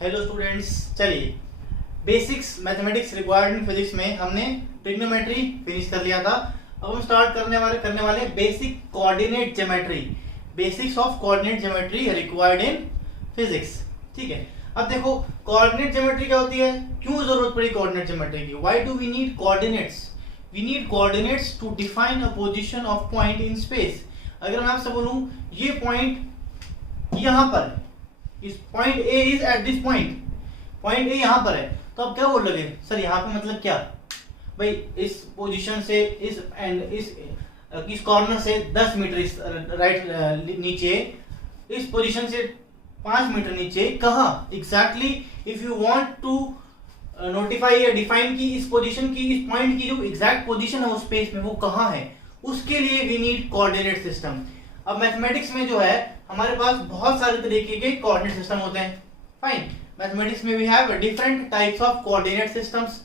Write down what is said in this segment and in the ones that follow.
Hello students, चलिए basics mathematics required in physics में हमने ट्रिग्नोमेट्री फिनिश कर लिया था। अब हम स्टार्ट करने वाले basic coordinate geometry, basics of coordinate geometry required in physics. ठीक है, अब देखो कोऑर्डिनेट ज्योमेट्री क्या होती है, क्यों जरूरत पड़ी कोऑर्डिनेट ज्योमेट्री की, why do we need coordinates? We need coordinates to define a position of point in space. अगर मैं आपसे बोलूं ये पॉइंट यहां पर है, इस point A is at this point, point A यहां पर है, तो आप क्या बोल रहे हैं सर यहाँ पे मतलब क्या भाई, इस पोजीशन से इस एंड इस कॉर्नर से 10 मीटर इस राइट नीचे, इस पोजीशन से 5 मीटर नीचे कहाँ exactly, if you want to notify या डिफाइन की इस पोजीशन की, इस पॉइंट की जो एग्जैक्ट पोजीशन है उस स्पेस में वो कहाँ है, उसके लिए वी नीड कोऑर्डिनेट सिस्टम। अब मैथमेटिक्स में जो है हमारे पास बहुत सारे तरीके के कोऑर्डिनेट सिस्टम होते हैं। फाइन, मैथमेटिक्स में we have different types of coordinate systems.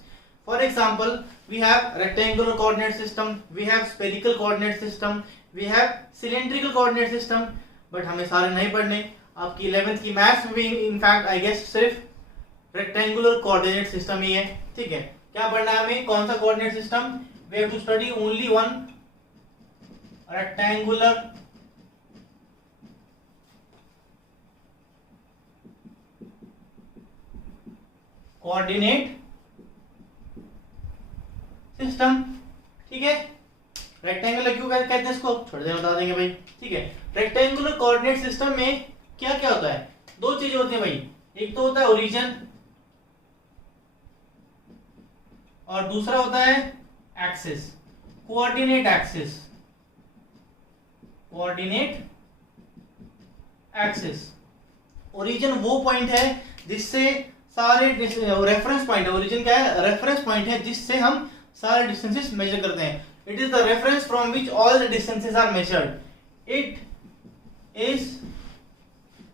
For example we have rectangular coordinate system, we have spherical coordinate system, we have cylindrical coordinate system. But हमें सारे नहीं पढ़ने, आपकी 11th की मैथ्स में भी इनफैक्ट आई गेस सिर्फ रेक्टेंगुलर कोऑर्डिनेट सिस्टम ही है। ठीक है, क्या पढ़ना है हमें, कौन सा coordinate system? We have to study only one, rectangular coordinate system. ठीक है, रेक्टेंगुलर क्यों कहते हैं इसको, थोड़ी देर बता देंगे भाई। ठीक है, रेक्टेंगुलर कोऑर्डिनेट सिस्टम में क्या क्या होता है, दो चीजें होती हैं भाई, एक तो होता है ओरिजिन और दूसरा होता है axis, coordinate axis, coordinate axis. Origin वो पॉइंट है जिससे सारे रेफरेंस पॉइंट है, ओरिजिन क्या है, रेफरेंस पॉइंट है जिससे हम सारे डिस्टेंसेस मेजर करते हैं। It is the reference from which all the distances are measured. It is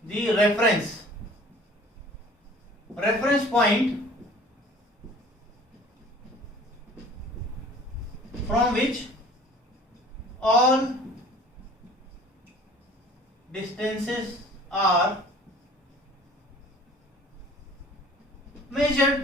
the reference point from which all distances are measured.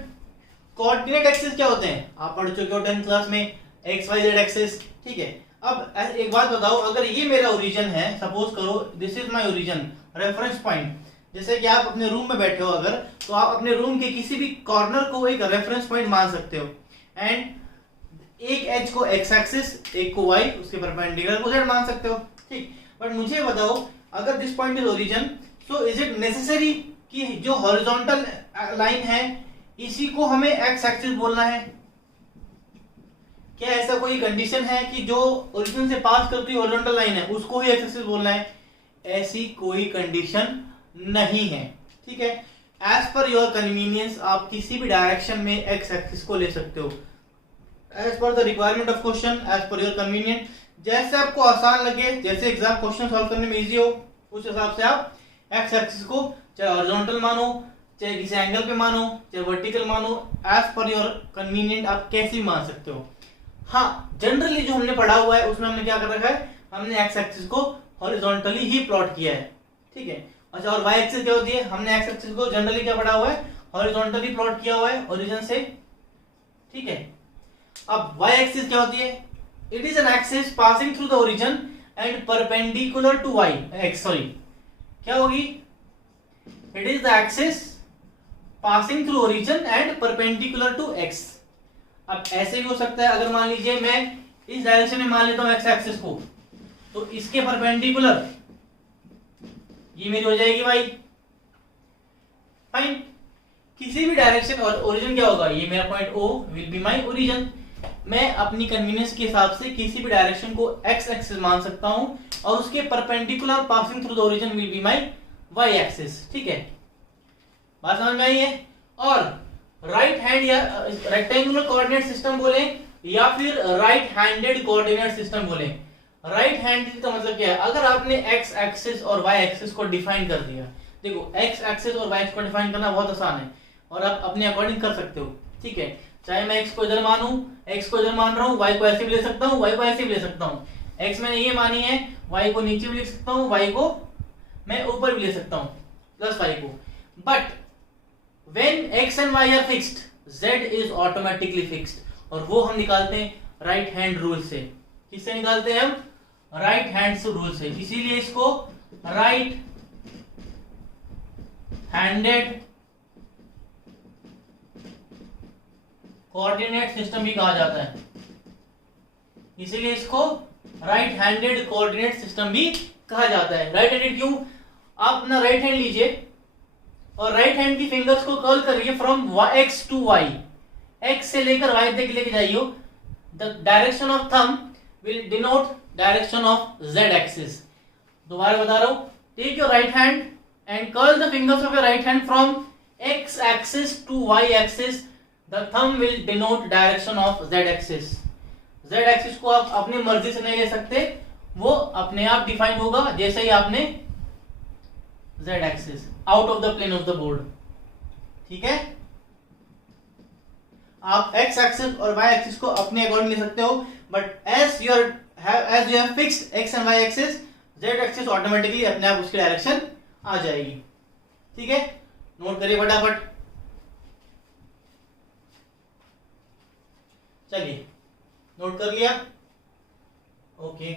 Coordinate axis क्या होते हैं, आप पढ़ चुके हो 10th क्लास में, एक्स वाई जेड एक्सिस। ठीक है, अब एक बात बताओ, अगर ये मेरा ओरिजिन है, सपोज करो this is my origin, reference point, जैसे कि आप अपने रूम में बैठे हो अगर, तो आप अपने रूम के किसी भी कॉर्नर को एक रेफरेंस पॉइंट मान सकते हो, एंड एक एज को एक्स एक्सिस, एक को वाई, उसके परपेंडिकुलर को जेड मान सकते हो। ठीक, बट मुझे बताओ अगर this point is origin, so is it necessary कि जो हॉरिजॉन्टल लाइन है इसी को हमें एक्स एक्सिस बोलना है? क्या ऐसा कोई कंडीशन है कि जो ओरिजिन से पास करती हुई हॉरिजॉन्टल लाइन है उसको ही एक्स एक्सिस बोलना है? ऐसी कोई कंडीशन नहीं है। ठीक है, एज पर योर कन्वीनियंस आप किसी भी डायरेक्शन में एक्स एक्सिस को ले सकते हो, as per the requirement of question, as per your convenient, जैसे आपको आसान लगे, जैसे एग्जाम क्वेश्चन सॉल्व करने में इजी हो, उस हिसाब से आप एक्स एक्सिस को चाहे हॉरिजॉन्टल मानो, चाहे किसी एंगल पे मानो, चाहे वर्टिकल मानो, एज पर योर कन्वीनियंट आप कैसे भी मान सकते हो। हाँ, जनरली जो हमने पढ़ा हुआ है उसमें हमने क्या कर रखा है, हमने एक्स एक्सिस को हॉरिजॉन्टली ही प्लॉट किया है। ठीक है, अच्छा, और वाई एक्सिस क्या होती है, हमने एक्स एक्सिस को जनरली क्या पढ़ा हुआ है, हॉरिजॉन्टली प्लॉट किया हुआ है ओरिजिन से। ठीक है, अब वाई एक्सिस क्या होती है, it is an axis passing through the origin and perpendicular to y x, sorry क्या होगी, it is the axis passing through origin and perpendicular to x. अब ऐसे भी हो सकता है, अगर मान लीजिए मैं इस डायरेक्शन में मान लेता हूं एक्स एक्सिस को, तो इसके परपेंडिकुलर ये मेरी हो जाएगी वाई। फाइन, किसी भी डायरेक्शन, और ओरिजिन क्या होगा, ये मेरा point O will be my origin. मैं अपनी कन्वीनियंस के हिसाब से किसी भी डायरेक्शन को एक्स एक्सिस मान सकता हूं और उसके perpendicular passing through the origin will be my y axis. ठीक है, बात समझ में आई है? और राइट हैंड या रेक्टेंगुलर कोऑर्डिनेट सिस्टम बोले या फिर राइट हैंडेड कोऑर्डिनेट सिस्टम बोले। राइट हैंडेड का मतलब क्या है, अगर आपने एक्स एक्सिस और वाई एक्सिस को डिफाइन कर दिया, देखो एक्स एक्सिस और वाई एक्सिस को डिफाइन करना बहुत आसान है और आप अपने अकॉर्डिंग कर सकते हो। ठीक है, चाहे मैं एक्स को इधर मानूं, एक्स को इधर मान रहा हूं, वाई को ऐसे भी ले सकता हूं, वाई को ऐसे भी ले सकता हूं। एक्स मैंने ये मानी है, वाई को नीचे भी लिख सकता हूँ, वाई को मैं ऊपर भी ले सकता हूँ प्लस वाई को। But when x and y are fixed z is automatically fixed, और वो हम निकालते हैं राइट हैंड रूल से। किससे निकालते हैं हम? राइट हैंड रूल से। इसीलिए इसको राइट हैंडेड कोऑर्डिनेट सिस्टम भी कहा जाता है। इसीलिए इसको राइट हैंडेड कोऑर्डिनेट सिस्टम भी कहा जाता है। राइट हैंडेड क्यों? आप अपना राइट हैंड लीजिए और राइट हैंड की फिंगर्स को कर्ल करिए from x to y, x से लेकर y तक लेके जाइए। The direction of thumb will denote direction of z axis. दोबारा बता रहा हूं, take your right hand and curl the fingers of your right hand from x axis to y axis. The thumb will denote direction of z axis. z axis को आप अपनी मर्जी से नहीं ले सकते, वो अपने आप डिफाइन होगा जैसे ही आपने z axis out of the plane of the board. ठीक है, आप x एक्सिस और y एक्सिस को अपने अकॉर्डिंग ले सकते हो, but as you have fixed x and y axis, z axis automatically अपने आप उसकी डायरेक्शन आ जाएगी। ठीक है, नोट करिए फटाफट। चलिए, नोट कर लिया? ओके।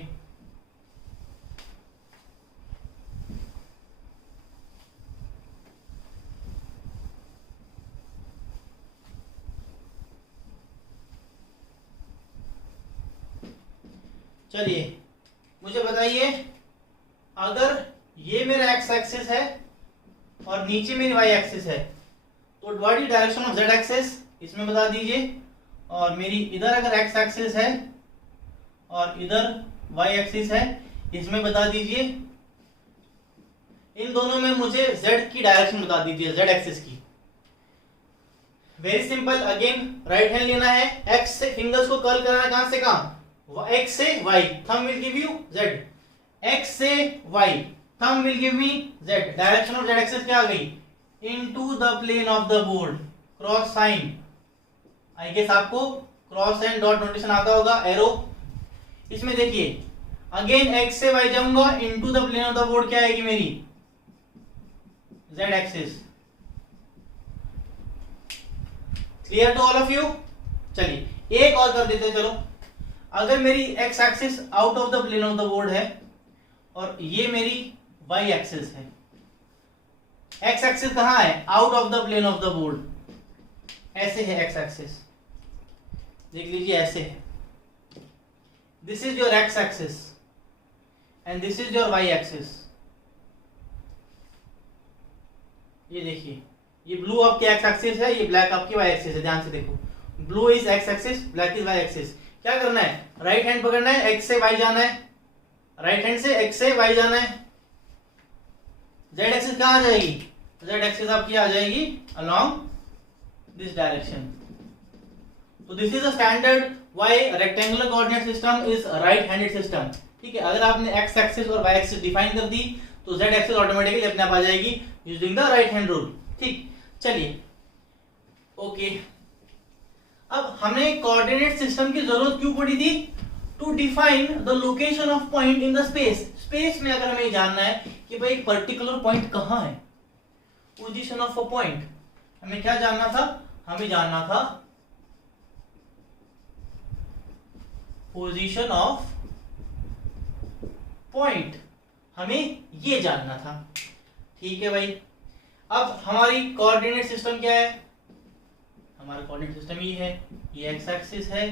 चलिए, मुझे बताइए, अगर ये मेरा x एक्सिस है और नीचे मेरी y एक्सिस है, तो what is direction of z axis इसमें बता दीजिए। और मेरी इधर अगर x एक्सिस है और इधर y एक्सिस है, इसमें बता दीजिए। इन दोनों में मुझे z की डायरेक्शन बता दीजिए, z एक्सिस की। Very simple, again right hand लेना है, x से फिंगर्स को कर्ल करना है, कहां से कहां? x से y, thumb will give you z। x से y, thumb will give me z। Direction of z axis क्या आ गई? Into the plane of the board, cross sign. I guess आपको क्रॉस एंड डॉट नोटेशन आता होगा, arrow. इसमें देखिए, again x से y जाऊंगा, into the plane of the board क्या आएगी मेरी? z axis. Clear to all of you? चलिए, एक और कर देते, चलो। अगर मेरी x axis out of the plane of the board है और ये मेरी y एक्सिस है, x एक्सिस कहां है? Out of the plane of the board. ऐसे है x एक्सिस, देख लीजिए, ऐसे है। This is your x axis and this is your y axis. ये देखिए, ये ब्लू आपकी x एक्सिस है, ये ब्लैक आपकी y एक्सिस है। ध्यान से देखो, blue is x axis, black is y axis. क्या करना है? राइट हैंड पकड़ना है, x से y जाना है, राइट हैंड से x से y जाना है। z एक्सिस कहां आ जाएगी? z एक्सिस आपकी आ जाएगी अलोंग दिस डायरेक्शन। तो this is a standard why rectangular coordinate system is right handed system. ठीक है, अगर आपने x एक्सिस और y एक्सिस डिफाइन कर दी तो z एक्सिस ऑटोमेटिकली अपने आप आ जाएगी using the right hand rule. ठीक, चलिए, ओके। अब हमें कोऑर्डिनेट सिस्टम की जरूरत क्यों पड़ी थी? To define the location of point in the space. Space में अगर हमें जानना है कि भाई एक पर्टिकुलर पॉइंट कहां है, पोजीशन ऑफ अ पॉइंट, हमें क्या जानना था? हमें जानना था पोजीशन ऑफ पॉइंट, हमें ये जानना था। ठीक है भाई, अब हमारी कोऑर्डिनेट सिस्टम क्या है? हमारा कोऑर्डिनेट सिस्टम ये है, ये x एक्सिस है,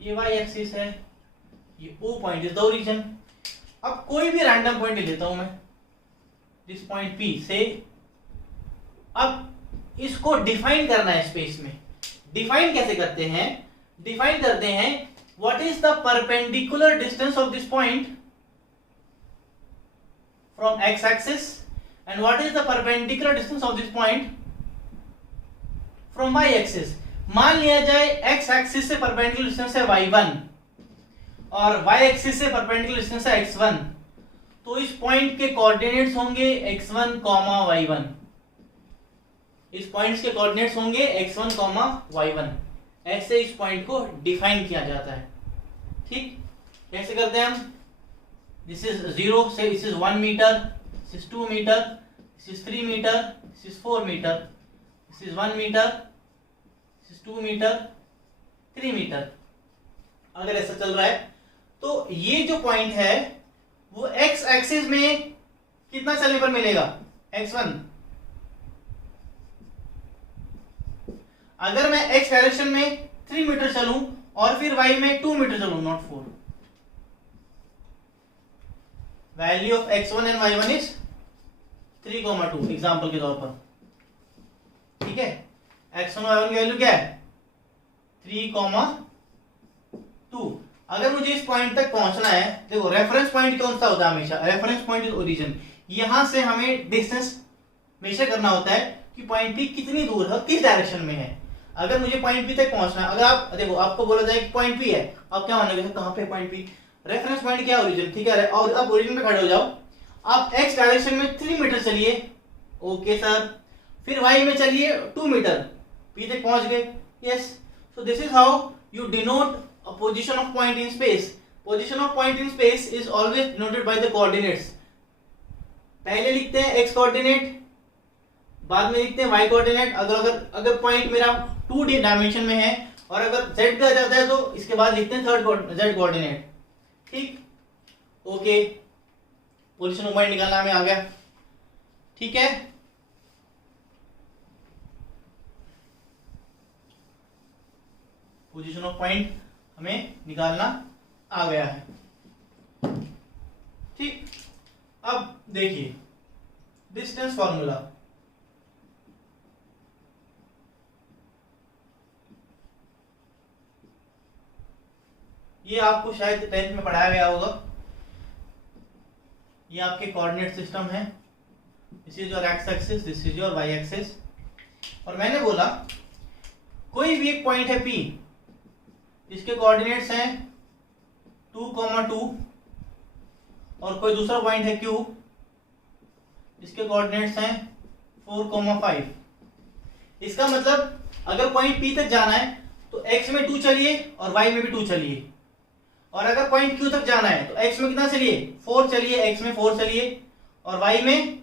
ये y एक्सिस है, ये O point is the origin. अब कोई भी रैंडम पॉइंट ले लेता हूं मैं, दिस पॉइंट P से। अब इसको डिफाइन करना है स्पेस में। डिफाइन कैसे करते हैं? डिफाइन करते हैं, what is the perpendicular distance of this point from x axis and what is the perpendicular distance of this point from y axis। मान लिया जाए x एक्सिस से परपेंडिकुलर डिस्टेंस है y1 और y एक्सिस से perpendicular distance है x1, तो इस पॉइंट के कोऑर्डिनेट्स होंगे x1, y1। इस पॉइंट्स के कोऑर्डिनेट्स होंगे x1, y1। ऐसे इस पॉइंट को डिफाइन किया जाता है। ठीक, कैसे करते हैं हम? दिस इज 0 से this is 1 meter, this is 2 meter, this is 3 meter, this is 4 meter, this is 1 meter, this is 2 meter, 3 meter. अगर ऐसा चल रहा है तो ये जो पॉइंट है वो एक्स एक्सिस में कितना चलने पर मिलेगा, x1। अगर मैं x डायरेक्शन में 3 मीटर चलूं और फिर y में 2 मीटर चलूं, not 4, value of x1 and y1 is 3,2 example के तौर पर, ठीक है। x1 और y1 की वैल्यू क्या है, 3,2। अगर मुझे इस पॉइंट तक पहुंचना है, देखो रेफरेंस पॉइंट कौन सा होता है हमेशा, रेफरेंस पॉइंट इज ओरिजिन। यहां से हमें डिस्टेंस मेजर करना होता है कि पॉइंट पी कितनी दूर है, किस डायरेक्शन में है। अगर मुझे पॉइंट पी तक पहुंचना है, अगर आप देखो आपको बोला जाए कि पॉइंट पी है, आप क्या मानोगे कहां पे पॉइंट पी, रेफरेंस पॉइंट क्या, ओरिजिन, ठीक है। और अब ओरिजिन पे खड़े हो जाओ, आप एक्स डायरेक्शन में 3 मीटर चलिए, ओके सर, फिर वाई में चलिए 2 मीटर, पी तक पहुंच गए, yes. So this is how you denote a position of point in space. Position of point in space is always denoted by the coordinates. पहले लिखते हैं x कोऑर्डिनेट, बाद में लिखते हैं y कोऑर्डिनेट। अगर पॉइंट मेरा 2D डायमेंशन में है और अगर z पे आ जाता है तो इसके बाद लिखते हैं थर्ड z कोऑर्डिनेट, ठीक, ओके। पोजीशन ऑफ पॉइंट निकालना हमें आ गया, ठीक है। पोजीशन ऑफ पॉइंट हमें निकालना आ गया है, ठीक। अब देखिए डिस्टेंस फॉर्मूला, ये आपको शायद 10th में पढ़ाया गया होगा। ये आपके कोऑर्डिनेट सिस्टम है, this is your x axis, this is your y axis. और मैंने बोला कोई भी एक पॉइंट है P, इसके कोऑर्डिनेट्स हैं 2,2 और कोई दूसरा पॉइंट है Q, इसके कोऑर्डिनेट्स हैं 4,5। इसका मतलब अगर पॉइंट P तक जाना है तो x में 2 चलिए और y में भी 2 चलिए, और अगर पॉइंट Q तक जाना है तो x में कितना चलिए, 4 चलिए, x में 4 चलिए, और y में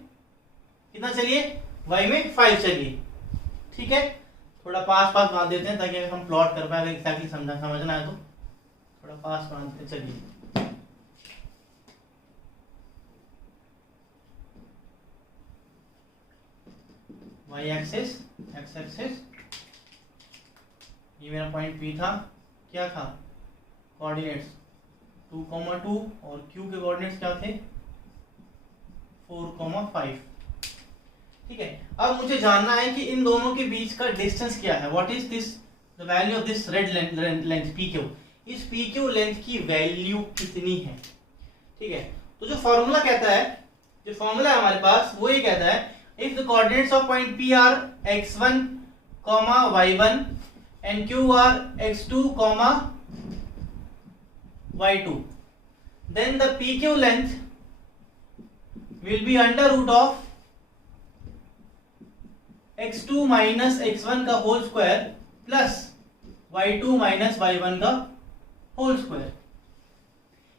कितना चलिए, y में 5 चलिए, ठीक है। थोड़ा पास बांध देते हैं ताकि हम प्लॉट कर पाए, अगर एक्जैक्टली समझना है तो थोड़ा पास बांध देते, चलिए। वाई एक्सिस, एक्स एक्सिस, ये मेरा पॉइंट P था, क्या था, कोऑर्डिनेट्स 2,2 और Q के कोऑर्डिनेट्स क्या थे, 4,5, ठीक है। अब मुझे जानना है कि इन दोनों के बीच का डिस्टेंस क्या है, what is this the value of this red length PQ। इस PQ लेंथ की वैल्यू कितनी है, ठीक है। तो जो फॉर्मूला कहता है, जो फॉर्मूला है हमारे पास वो ये कहता है, if the coordinates of point P are x1, y1 and Q are x2, y2, then the PQ length will be under root of x2 minus x1 का whole square plus y2 minus y1 का whole square.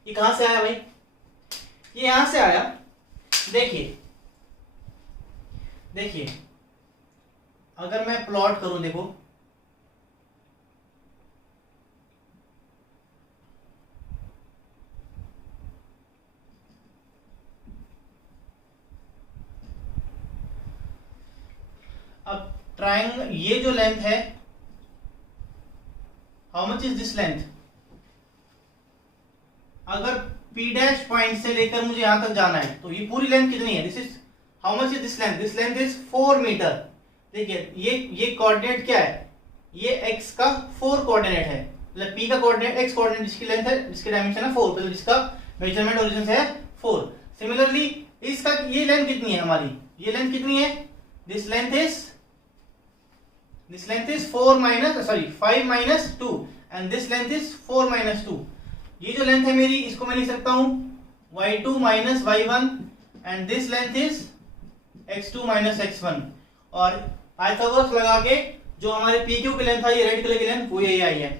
ये कहां से आया भाई, ये यहां से आया। देखिए अगर मैं प्लॉट करूं, देखो अब ट्रायंगल, ये जो लेंथ है, how much is this length, अगर P डैश पॉइंट से लेकर मुझे यहां तक जाना है तो ये पूरी लेंथ कितनी है, this is how much is this length, this length is 4 meter. देखिए ये कोऑर्डिनेट क्या है, ये x का 4 कोऑर्डिनेट है, मतलब P का कोऑर्डिनेट x कोऑर्डिनेट जिसकी लेंथ है, जिसकी डायमेंशन है 4, मतलब जिसका मेजरमेंट ओरिजिन से है 4। सिमिलरली इसका ये लेंथ कितनी है हमारी, ये लेंथ कितनी है, this length is 5 minus 2 and this length is 4 minus 2। ये जो लेंथ है मेरी, इसको मैं लिख सकता हूं y2 minus y1 and this length is x2 minus x1। और पाइथागोरस लगा के जो हमारे PQ की लेंथ आई, रेड कलर की लेंथ, वो यही आई है।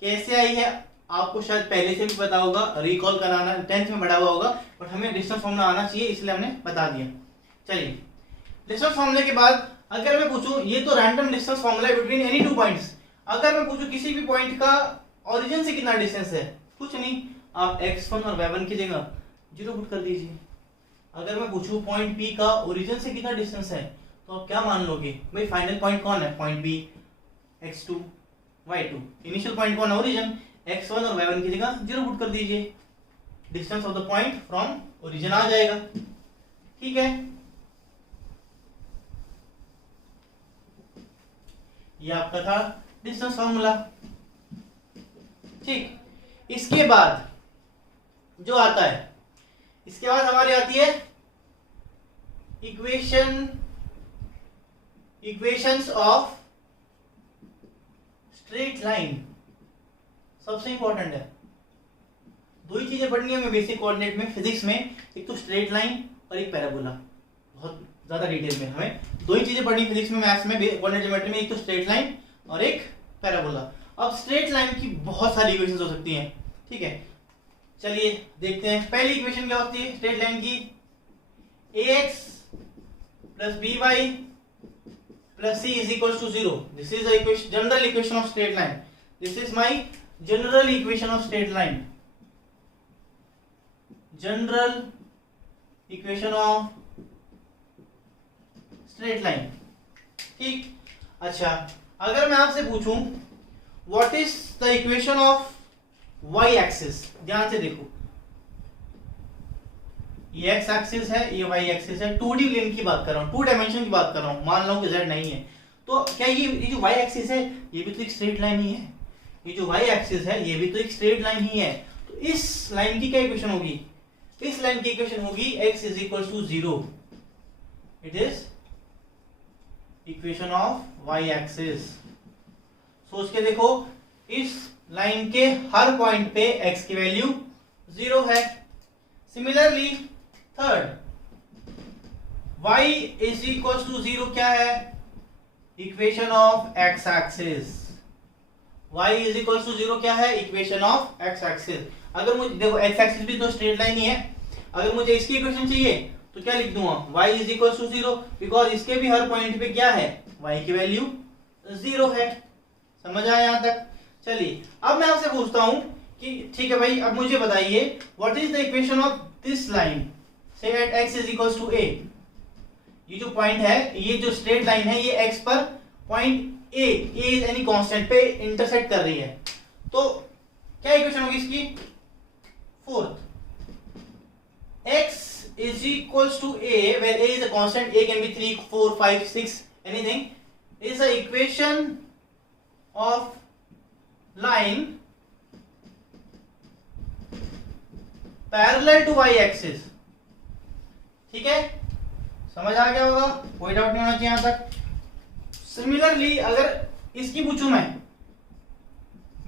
कैसे आई है आपको शायद पहले से भी पता होगा, रिकॉल कराना 10th में पढ़ा हुआ होगा, बट हमें डिस्टेंस फॉर्मूला आना चाहिए इसलिए हमने बता दिया। चलिए डिस्टेंस फॉर्मूले के बाद अगर मैं पूछूं, ये तो रैंडम डिस्टेंस फॉर्मूला है बिटवीन एनी टू पॉइंट्स, अगर मैं पूछूं किसी भी पॉइंट का ओरिजिन से कितना डिस्टेंस है, कुछ नहीं, आप x1 और y1 की जगह 0 पुट कर दीजिए। अगर मैं पूछूं पॉइंट P का ओरिजिन से कितना डिस्टेंस है, तो आप क्या मान लोगे भाई, फाइनल पॉइंट कौन है, point P, x2 y2, initial point कौन है, ओरिजिन, x1 और y1 की जगह 0 पुट कर दीजिए, distance of the point from origin आ जाएगा। ठीक है, ये आपका था डिस्टेंस फॉर्मूला। ठीक, इसके बाद जो आता है, इसके बाद हमारी आती है इक्वेशंस ऑफ स्ट्रेट लाइन। सबसे इंपॉर्टेंट है, दो ही चीजें पढ़नी है हमें बेसिक कोऑर्डिनेट में, फिजिक्स में, एक तो स्ट्रेट लाइन और एक पैराबोला। बहुत ज्यादा डिटेल में हमें दो ही चीजें पढ़नी फिजिक्स में, मैथ्स में, कोऑर्डिनेट ज्योमेट्री में, एक तो स्ट्रेट लाइन और एक पैराबोला। अब स्ट्रेट लाइन की बहुत सारी इक्वेशंस हो सकती हैं। ठीक है, चलिए देखते हैं। पहली इक्वेशन क्या होती है स्ट्रेट लाइन की, ax plus by plus c is equal to 0। This is the general equation of straight line. This is my general equation of straight line, general equation of straight line. ठीक, अच्छा, अगर मैं आपसे पूछूं what is the equation of y axis, ध्यान से देखो, ये x एक्सिस है, ये y एक्सिस है, 2D प्लेन की बात कर रहा हूं, 2 डायमेंशन की बात कर रहा हूं, मान लो कि z नहीं है, तो क्या ये जो y एक्सिस है ये भी तो एक स्ट्रेट लाइन ही है, ये जो y एक्सिस है ये भी तो एक स्ट्रेट लाइन ही है, तो इस लाइन की क्या इक्वेशन होगी, इस लाइन की इक्वेशन होगी x is equal to 0। It is equation of y axis. सोच के देखो, इस लाइन के हर पॉइंट पे x की वैल्यू 0 है। Similarly third, y is equal to 0 क्या है, equation of x axis. y is equal to 0 क्या है, इक्वेशन ऑफ x एक्सिस। अगर मुझे देखो x एक्सिस भी तो स्ट्रेट लाइन ही है, अगर मुझे इसकी इक्वेशन चाहिए तो क्या लिख दूंगा, y is equal to 0, because इसके भी हर पॉइंट पे क्या है, y की वैल्यू 0 है। समझ आया यहां तक। चलिए अब मैं आपसे पूछता हूं कि ठीक है भाई, अब मुझे बताइए what is the equation of this line, say at x is equal to a। ये जो पॉइंट है, ये जो स्ट्रेट लाइन है, ये x पर point a is any constant पे इंटरसेक्ट कर रही है, तो क्या इक्वेशन होगी इसकी, fourth, x is equals to a, where a is a constant, a can be 3, 4, 5, 6, anything, is the equation of line parallel to y axis। ठीक है, समझ आ गया होगा, कोई डाउट नहीं होना चाहिए यहां तक। सिमिलरली अगर इसकी पूछूं मैं,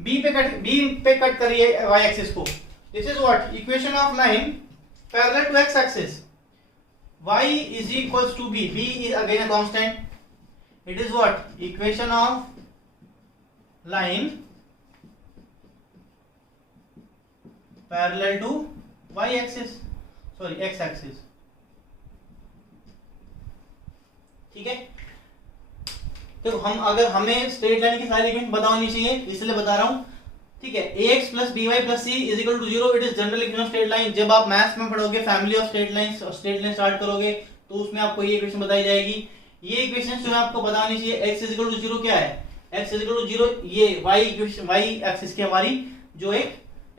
b पे कट करिए y एक्सिस को, this is what, equation of line parallel to x axis, y is equals to b is again a constant, it is what, equation of line parallel to y axis, sorry x axis। ठीक है, तो हम अगर हमें straight line की सारी equation बतानी चाहिए, इसलिए बता रहा हूं। ठीक है, ax plus by plus c is equal to 0, it is general equation of straight line. जब आप मैथ्स में पढ़ोगे फैमिली ऑफ स्ट्रेट लाइंस और स्ट्रेट लाइन स्टार्ट करोगे तो उसमें आपको ये इक्वेशन बताई जाएगी। ये इक्वेशन जो है आपको बतानी चाहिए। x इज इक्वल टू 0 क्या है, x इज इक्वल टू 0, ये y इक्वेशन, y एक्सिस की हमारी जो एक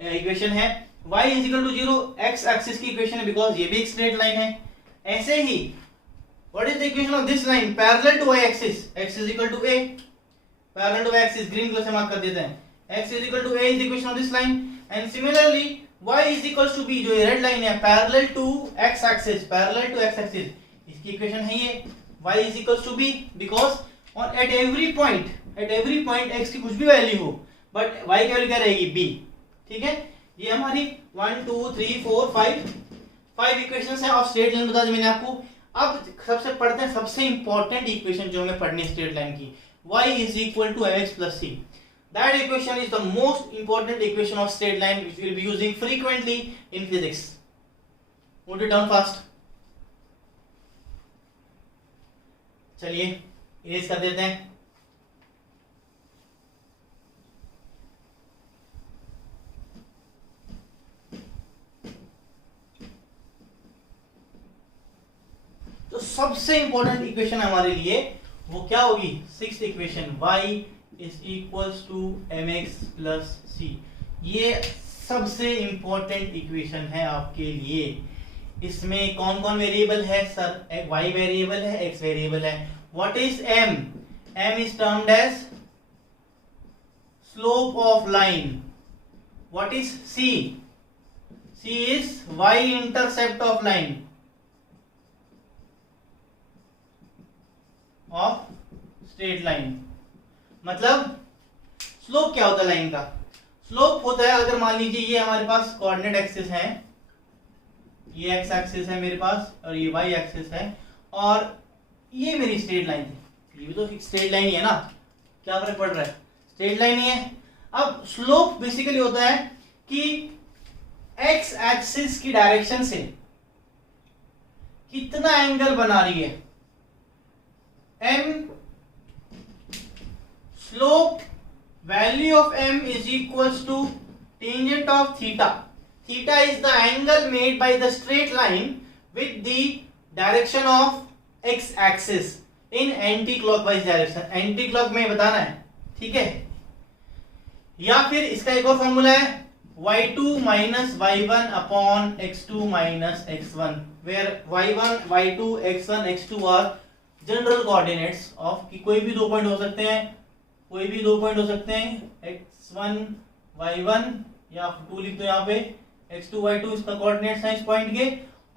इक्वेशन है, y is equal to 0 x axis की इक्वेशन है, बिकॉज ये भी एक स्ट्रेट लाइन है। ऐसे ही what is the equation of this line parallel to y axis, x is equal to a, parallel to y axis green colour से mark कर देते हैं, x is equal to a is the equation of this line, and similarly y is equals to b, जो ये red line है parallel to x axis, parallel to x axis, इसकी equation है ये y is equals to b, because on at every point x की कुछ भी value हो बट y की वैल्यू क्या रहेगी b। ठीक है, ये हमारी 1 2 3 4 5 इक्वेशंस है और स्ट्रेट लाइन बता दी मैंने आपको। अब सबसे पढ़ते हैं सबसे इंपॉर्टेंट इक्वेशन जो हमें पढ़नी है स्ट्रेट लाइन की, y is equal to mx plus c। That equation is the most important equation of straight line, which we will be using frequently in physics. Note it down fast. चलिए erase कर देते हैं। तो सबसे important equation हमारे लिए वो क्या होगी, sixth equation, y is equals to mx plus c। ये सबसे इंपॉर्टेंट इक्वेशन है आपके लिए। इसमें कौन कौन वेरिएबल है सर, y वेरिएबल है, x वेरिएबल है। What is m? m is termed as slope of line. What is c? c is y intercept of line of straight line. मतलब स्लोप क्या होता है लाइन का? स्लोप होता है, अगर मान लीजिए ये हमारे पास कोऑर्डिनेट एक्सिस है, ये एक्स एक्सिस है मेरे पास और ये वाई एक्सिस है, और ये मेरी स्ट्रेट लाइन थी। ये भी तो स्ट्रेट लाइन ही है ना, क्या फर्क पड़ रहा है, स्ट्रेट लाइन ही है। अब स्लोप बेसिकली होता है कि एक्स एक्सिस की डायरेक्शन से कितना एंगल बना रही है। m slope value of m is equals to tangent of theta. Theta is the angle made by the straight line with the direction of x axis in anti-clockwise direction. Anti-clock में बताना है, ठीक है। या फिर इसका एक और फॉर्मूला है y2 minus y1 upon x2 minus x1, where y1, y2, x1, x2 are general coordinates of, कि कोई भी दो पॉइंट हो सकते हैं, कोई भी दो पॉइंट हो सकते हैं, x1 y1 या 2 लिख दो यहाँ पे, x2 y2 इसका कोऑर्डिनेट्स है इस पॉइंट के,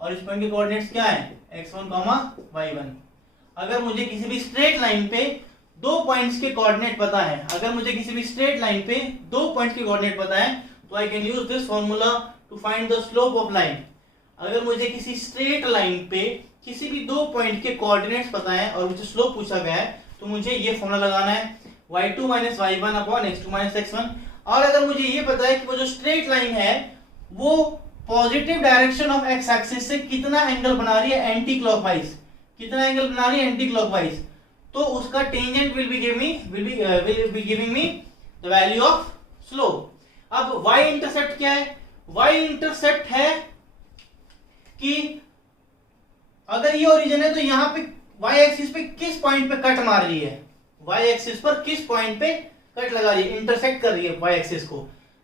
और इस पॉइंट के कोऑर्डिनेट्स क्या है x1 y1। अगर मुझे किसी भी स्ट्रेट लाइन पे दो पॉइंट्स के कोऑर्डिनेट पता है, अगर मुझे किसी भी स्ट्रेट लाइन पे दो पॉइंट्स के कोऑर्डिनेट पता है, तो I can use this formula to find the slope of line. अगर मुझे किसी स्ट्रेट लाइन पे किसी भी दो पॉइंट के कोऑर्डिनेट्स पता है और मुझे स्लोप पूछा गया है, तो मुझे ये फॉर्मूला लगाना है y2 minus y1 upon x2 minus x1। और अगर मुझे ये पता है कि वो जो स्ट्रेट लाइन है वो positive direction of x axis से कितना एंगल बना रही है एंटी क्लॉकवाइज, कितना एंगल बना रही है एंटी क्लॉकवाइज, तो उसका tangent will be giving me the value of slope. अब y इंटरसेप्ट क्या है? y इंटरसेप्ट है कि अगर ये ओरिजिन है तो यहाँ पे y एक्सिस पे किस पॉइंट पे कट मार रही है, y एक्सिस पर किस पॉइंट पे कट लगा रही है, इंटरसेक्ट कर रही है y एक्सिस को।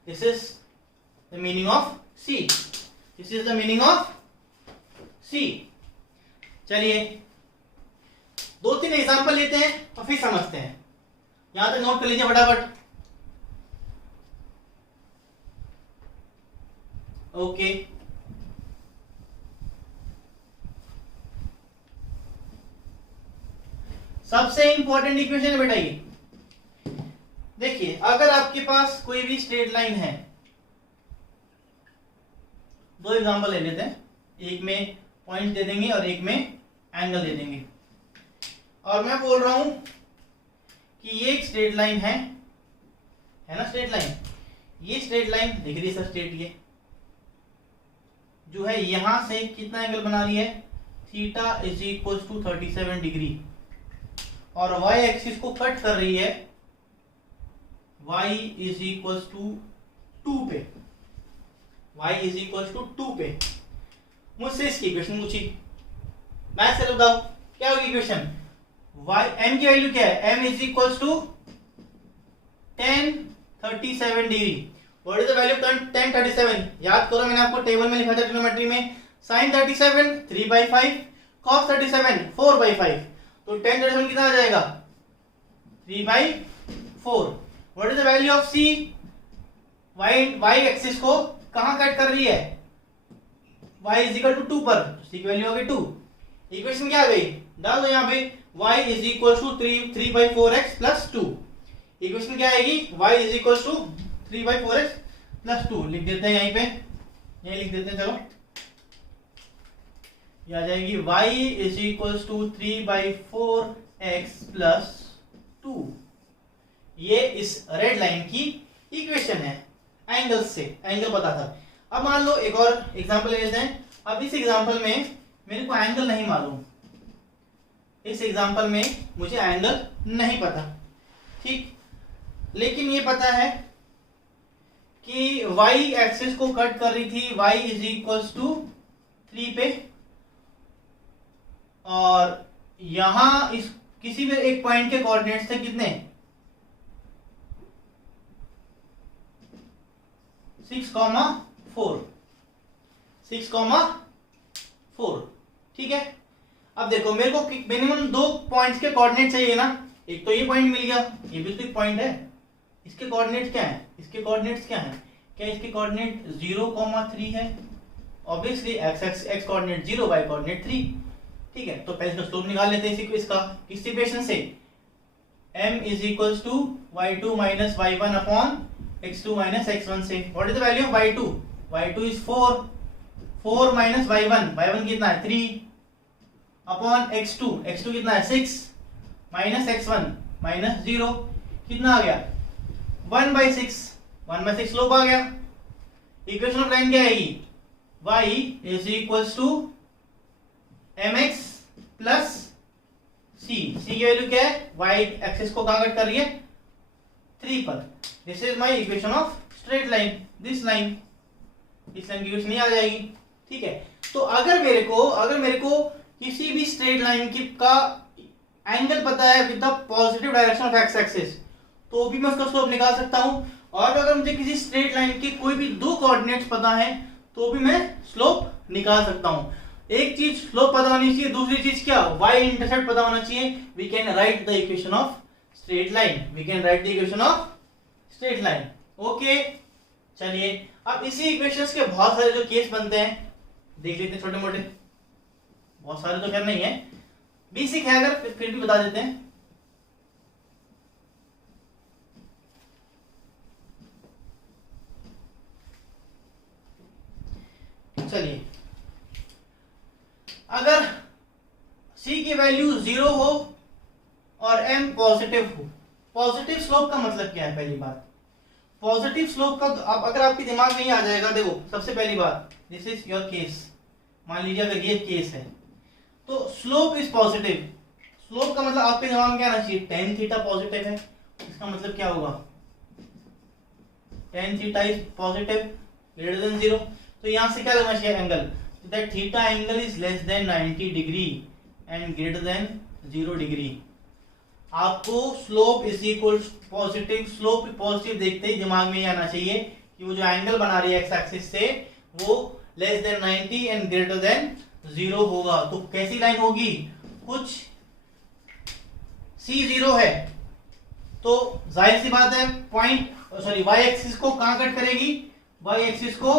This is the meaning of C, this is the meaning of C। चलिए दो तीन एग्जांपल लेते हैं और फिर समझते हैं। यहां तक नोट कर लीजिए फटाफट। ओके सबसे इंपॉर्टेंट इक्वेशन है बेटा ये। देखिए अगर आपके पास कोई भी स्ट्रेट लाइन है, दो एग्जांपल ले लेते हैं, एक में पॉइंट दे देंगे और एक में एंगल दे देंगे, और मैं बोल रहा हूं कि ये एक स्ट्रेट लाइन है ना, स्ट्रेट लाइन, ये स्ट्रेट लाइन दिख रही है सर, स्ट्रेट ये जो है यहां से कितना एंगल बना रही है, theta is equal to 37 degree, और y एक्सिस को कट कर रही है y इज इक्वल टू 2 पे, y इज इक्वल टू 2 पे। मुझसे इसकी इक्वेशन पूछी, मैथ से बताओ क्या होगी इक्वेशन। y m की वैल्यू क्या है, m is equal to 1037 degree. What is the value of 1037? याद करो मैंने आपको टेबल में लिखा था ट्रिग्नोमेट्री में, sin 37 3/5, cos 37 4/5, तो 1037 कितना आ जाएगा 3/4। What is the value of C? y axis को कहां कट कर रही है, y इज इक्वल टू 2 पर, तो C की वैल्यू आ गई 2। इक्वेशन क्या आ गई, डाल दो यहाँ पे y is equal to 3/4x plus 2। Equation क्या आएगी, y is equal to 3/4x plus 2। लिख देते हैं यहीं पे, यहीं लिख देते हैं, चलो ये आ जाएगी y is equal to 3/4x plus 2। ये इस रेड लाइन की इक्वेशन है, एंगल से एंगल पता था। अब मान लो एक और एग्जांपल ले लेते हैं। अब इस एग्जांपल में मेरे को एंगल नहीं मालूम, इस एग्जांपल में मुझे एंगल नहीं पता, ठीक, लेकिन ये पता है कि y एक्सिस को कट कर रही थी y इज इक्वल्स टू 3 पे, और यहां इस किसी भी एक पॉइंट के कोऑर्डिनेट्स थे कितने, 6,4, 6,4, ठीक है। अब देखो मेरे को मिनिमम 2 पॉइंट्स के कोऑर्डिनेट चाहिए ना, एक तो ये पॉइंट मिल गया, ये भी तो एक पॉइंट है, इसके कोऑर्डिनेट्स क्या है, इसके कोऑर्डिनेट्स क्या है, क्या इसके कोऑर्डिनेट 0,3 है, obviously x coordinate 0, y coordinate 3, ठीक है। तो पहले इसका स्लोप निकाल लेते हैं इसका, किस इक्वेशन से, m is equals to y2 minus y1 upon x2 minus x1 से। What is the value of y2, y2 is 4, 4 minus y1 कितना है 3 अपॉन x2 कितना है 6 माइनस x1 माइनस 0, कितना आ गया 1/6, 1/6 स्लोप आ गया। इक्वेशन ऑफ लाइन क्या आएगी, y is equals to mx plus c, की वैल्यू क्या है, y एक्सिस को कहां कट कर रही है 3 पर। This is my equation of straight line, this line, इस लाइन की इक्वेशन आ जाएगी, ठीक है। तो अगर मेरे को किसी भी स्ट्रेट लाइन की का एंगल पता है with the positive direction of x axis, तो भी मैं उसका स्लोप निकाल सकता हूं, और अगर मुझे किसी स्ट्रेट लाइन के कोई भी 2 कोऑर्डिनेट्स पता है तो भी मैं स्लोप निकाल सकता हूं। एक चीज स्लोप पता होनी चाहिए, दूसरी चीज क्या, y इंटरसेप्ट पता होना चाहिए। We can write the equation of straight line, we can write the equation of straight line, okay. चलिए अब इसी इक्वेशंस के बहुत सारे जो केस बनते हैं देख लेते हैं, छोटे मोटे, बहुत सारे तो खैर नहीं है, बेसिक है, अगर फिर भी बता देते हैं। चलिए अगर c की वैल्यू 0 हो और m पॉजिटिव हो, पॉजिटिव स्लोप का मतलब क्या है, पहली बात पॉजिटिव स्लोप का, अब अगर आपके दिमाग में ही आ जाएगा, देखो सबसे पहली बात, दिस इज योर केस, मान लीजिए अगर ये केस है तो स्लोप इज पॉजिटिव, स्लोप का मतलब आपके दिमाग में क्या आना चाहिए, tan थीटा पॉजिटिव है, इसका मतलब क्या होगा, tan theta is positive greater than 0, तो यहां से क्या लगना चाहिए angle, that theta angle is less than 90 degree and greater than 0 degree. आपको slope is equal positive, slope positive देखते ही दिमाग में ये आना चाहिए कि वो जो एंगल बना रही है एक्स एक्सिस से वो less than 90 and greater than 0 होगा। तो कैसी लाइन होगी, कुछ C0 है तो जाहिर सी बात है y एक्सिस को कहां कट करेगी, y एक्सिस को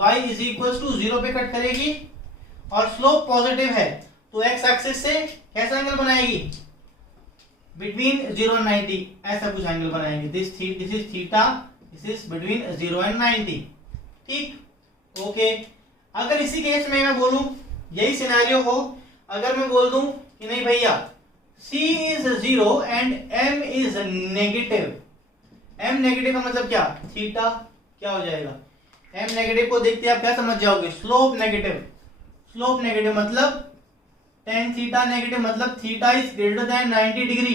y इज इक्वल टू 0 पे कट करेगी, और स्लोप पॉजिटिव है तो x एक्सिस से कैसा एंगल बनाएगी, बिटवीन 0 एंड 90, ऐसा कुछ एंगल बनाएंगे, this is theta, this is between 0 and 90, ठीक, ओके। अगर इसी केस में मैं बोलूं, यही सिनेरियो हो, अगर मैं बोल दूं कि नहीं भैया c is 0 and m is negative, m negative का मतलब क्या, थीटा क्या हो जाएगा, m नेगेटिव को देखते आप क्या समझ जाओगे, स्लोप नेगेटिव, स्लोप नेगेटिव मतलब tan थीटा नेगेटिव मतलब theta is greater than 90 degree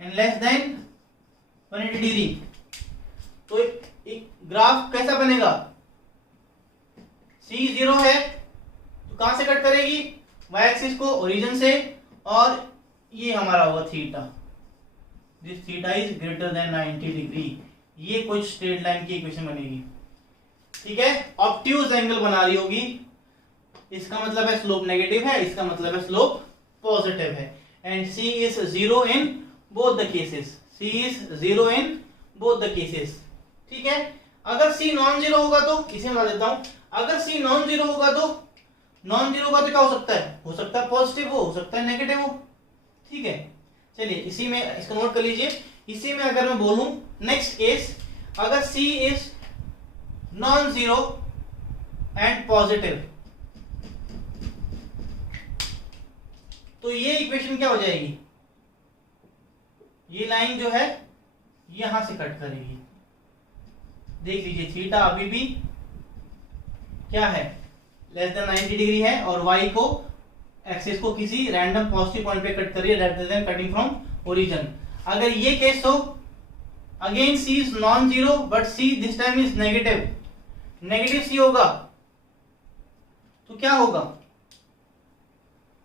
and less than 180 degree. तो एक ग्राफ कैसा बनेगा, c 0 है तो कहां से कट करेगी, y एक्सिस को ओरिजिन से, और ये हमारा होगा theta, this theta is greater than 90 degree, ये कुछ स्ट्रेट लाइन की इक्वेशन बनेगी, ठीक है। ऑब्ट्यूज एंगल बना रही होगी, इसका मतलब है स्लोप नेगेटिव है, इसका मतलब है स्लोप पॉजिटिव है, and c is 0 in both the cases, c is 0 in both the cases, ठीक है। अगर c नॉन जीरो होगा तो इसे बता देता हूं, अगर c नॉन जीरो होगा तो क्या हो सकता है पॉजिटिव हो सकता है नेगेटिव हो, ठीक है। चलिए इसी में इसको नोट कर लीजिए, इसी में अगर मैं बोलूं नेक्स्ट केस, अगर c is non zero and positive, तो ये इक्वेशन क्या हो जाएगी, ये लाइन जो है यहां से कट करेगी, देख लीजिए थीटा अभी भी क्या है, लेस देन 90 डिग्री है, और y को एक्सिस को किसी रैंडम पॉजिटिव पॉइंट पे कट कर रही है rather than cutting from origin. अगर ये केस हो, again c is non zero but c this time is negative, negative c होगा तो क्या होगा,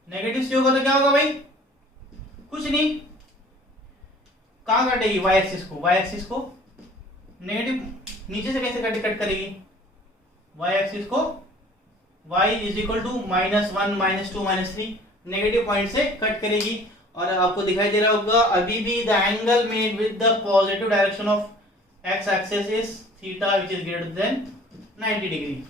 नेगेटिव सी होगा तो क्या होगा भाई, कुछ नहीं, कहां काटेगी, वाई एक्सिस को, वाई एक्सिस को नेगेटिव नीचे से कैसे कट करेगी, वाई एक्सिस को y is equal to -1 -2 -3 negative point से कट करेगी। और आपको दिखाई दे रहा होगा अभी भी the angle made with the positive direction of x axis is theta which is greater than 90 degree.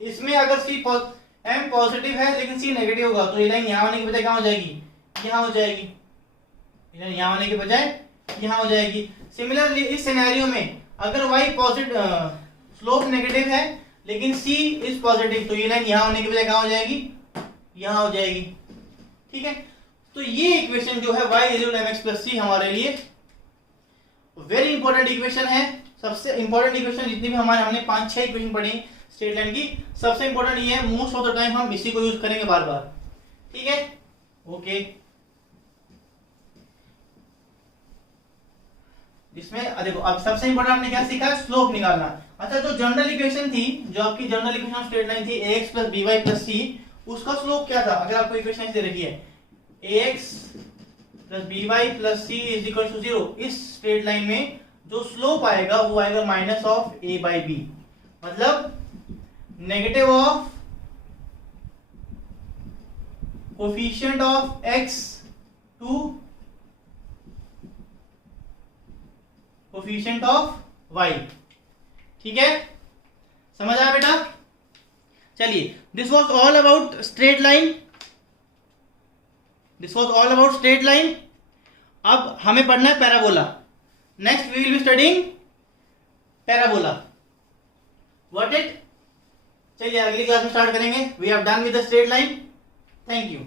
इसमें अगर सी m पॉजिटिव है लेकिन c नेगेटिव होगा तो ये लाइन यहां होने के बजाय कहां हो जाएगी, यहां हो जाएगी, ये लाइन यहां होने के बजाय यहां हो जाएगी। सिमिलरली इस सिनेरियो में अगर y पॉजिटिव स्लोप नेगेटिव है लेकिन c इज पॉजिटिव तो ये लाइन यहां होने के बजाय कहां हो जाएगी, यहां हो जाएगी। ठीक है, तो ये इक्वेशन जो है y equal to mx plus c हमारे लिए वेरी इंपॉर्टेंट इक्वेशन है। सबसे इंपॉर्टेंट इक्वेशन जितनी भी हमने 5-6 इक्वेशन पढ़ी स्ट्रेट लाइन की, सबसे इंपॉर्टेंट ये है, मोस्ट ऑफ द टाइम हम इसी को यूज करेंगे बार बार। ठीक है, ओके। इसमें देखो अब सबसे इंपॉर्टेंट हमने क्या सीखा, स्लोप निकालना। अच्छा, जो जनरल इक्वेशन थी, जो आपकी general equation of straight line थी ax plus by plus c, उसका स्लोप क्या था, अगर आपको इक्वेशन दे रखी है ax plus by plus c is equal to 0, इस स्ट्रेट लाइन में जो स्लोप आएगा वो आएगा minus of a by b, मतलब negative of coefficient of x to coefficient of y। ठीक है, समझ आया बेटा। चलिए, this was all about straight line, this was all about straight line. अब हमें पढ़ना है parabola. Next we will be studying parabola, what it. चलिए अगली क्लास में स्टार्ट करेंगे। We have done with the straight line. Thank you.